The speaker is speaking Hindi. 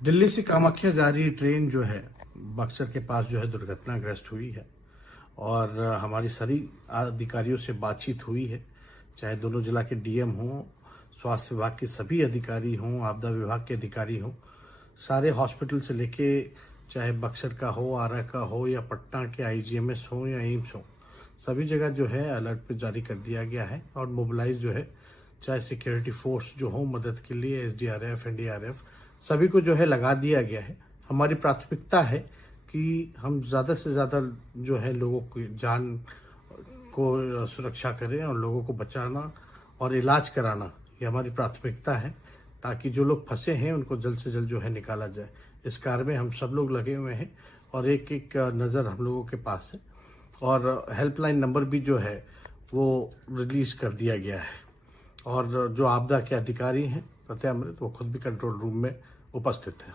दिल्ली से कामाख्या जा रही ट्रेन जो है बक्सर के पास जो है दुर्घटनाग्रस्त हुई है और हमारी सभी अधिकारियों से बातचीत हुई है, चाहे दोनों जिला के डीएम हों, स्वास्थ्य विभाग के सभी अधिकारी हों, आपदा विभाग के अधिकारी हों, सारे हॉस्पिटल से लेके चाहे बक्सर का हो, आरा का हो या पटना के आईजीएमएस हो या एम्स हो, सभी जगह जो है अलर्ट पे जारी कर दिया गया है और मोबिलाइज जो है चाहे सिक्योरिटी फोर्स जो हो मदद के लिए एसडीआरएफ, एनडीआरएफ सभी को जो है लगा दिया गया है। हमारी प्राथमिकता है कि हम ज़्यादा से ज़्यादा जो है लोगों की जान को सुरक्षा करें और लोगों को बचाना और इलाज कराना, ये हमारी प्राथमिकता है, ताकि जो लोग फंसे हैं उनको जल्द से जल्द जो है निकाला जाए। इस कार्य में हम सब लोग लगे हुए हैं और एक एक नज़र हम लोगों के पास है और हेल्पलाइन नंबर भी जो है वो रिलीज कर दिया गया है और जो आपदा के अधिकारी हैं प्रत्यय अमृत, वो खुद भी कंट्रोल रूम में उपस्थित है।